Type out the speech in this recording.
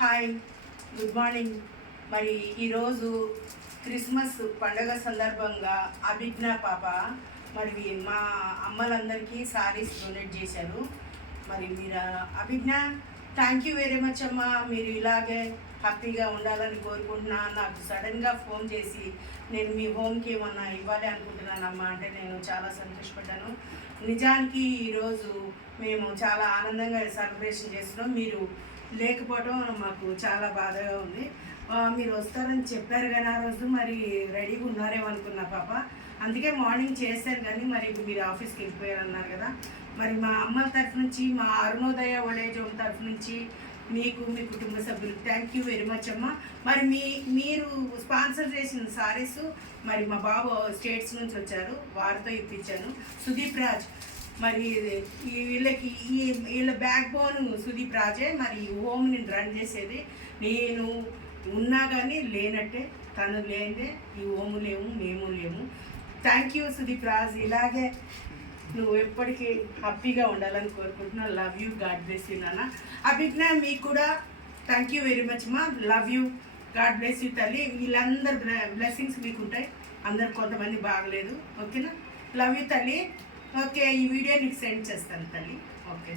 Hi, good morning. మరి ఈరోజు Christmas పండగ సందర్భంగా అభిజ్ఞ పాప మరి మా అమ్మలందరికీ సారీస్ డొనేట్ చేశారు. మరి మీరు అభిజ్ఞ థ్యాంక్ యూ వెరీ మచ్ అమ్మ. మీరు ఇలాగే హ్యాపీగా ఉండాలని కోరుకుంటున్నా. నాకు సడన్గా ఫోన్ చేసి నేను మీ హోమ్కి ఏమన్నా ఇవ్వాలి అనుకుంటున్నానమ్మా అంటే నేను చాలా సంతోషపడ్డాను. నిజానికి ఈరోజు మేము చాలా ఆనందంగా సెలబ్రేషన్ చేస్తున్నాం. మీరు లేకపోవడం మాకు చాలా బాధగా ఉంది. మీరు వస్తారని చెప్పారు కానీ ఆ రోజు మరి రెడీగా ఉన్నారేమో అనుకున్నా పాప. అందుకే మార్నింగ్ చేశారు కానీ మరి మీరు ఆఫీస్కి వెళ్ళిపోయారన్నారు కదా. మరి మా అమ్మల తరఫు నుంచి, మా అరుణోదయ ఓల్డేజ్ హోమ్ తరఫు నుంచి మీకు, మీ కుటుంబ సభ్యులకు థ్యాంక్ యూ వెరీ మచ్ అమ్మ. మరి మీరు స్పాన్సర్ చేసిన సారీస్ మరి మా బాబు స్టేట్స్ నుంచి వచ్చారు, వారితో ఇప్పించాను. సుదీప్ రాజ్ మరి వీళ్ళ బ్యాక్ బోన్ సుదీప్ రాజే. మరి హోమ్ని రన్ చేసేది. నేను ఉన్నా కానీ లేనట్టే, తను లేదే ఈ హోము లేము, మేము లేము. Thank you Sudeep Raj. ఇలాగే నువ్వు ఎప్పటికీ హ్యాపీగా ఉండాలని కోరుకుంటున్నా. Love you, God bless you నాన్న. అభిజ్ఞ మీకు కూడా థ్యాంక్ యూ వెరీ మచ్ మా. Love you, God bless you తల్లి. వీళ్ళందరు బ్లెస్సింగ్స్ మీకు ఉంటాయి. అందరు కొంతమంది బాగలేదు, ఓకేనా. లవ్ యూ తల్లి. ఓకే, ఈ వీడియో నీకు సెండ్ చేస్తాను తల్లి. ఓకే.